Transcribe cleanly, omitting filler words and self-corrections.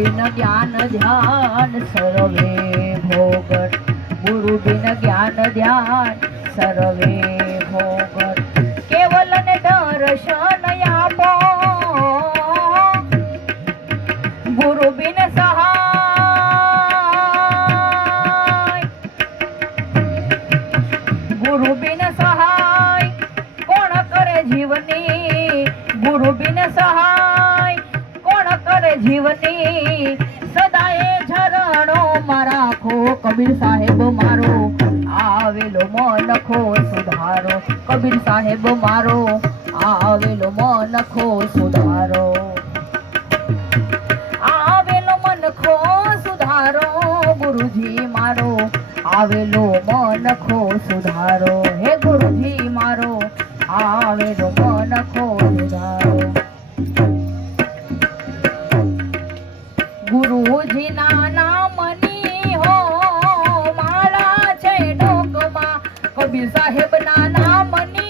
बिन ज्ञान ध्यान सर्वे भोगत, गुरु बिन ज्ञान ध्यान सर्वे भोगत। केवल ने दर्शन आपो, गुरु बिन सहाय, गुरु बिन सहाय कोण करे जीवनी, गुरु बिन सहाय कोण करे जीवनी। सदाए झरणो मारा खो, कबीर साहेब मारो आवेलो मन खो सुधारो, कबीर साहेब मारो आवेलो मन खो सुधारो, आवेलो मन खो सुधारो। गुरुजी मारो आवेलो मन खो सुधारो, हे गुरुजी मारो आवेलो मन खो सुधारो। गुरुजी ना नामनी हो माला छे डोकमा, कबीर साहेब ना नामनी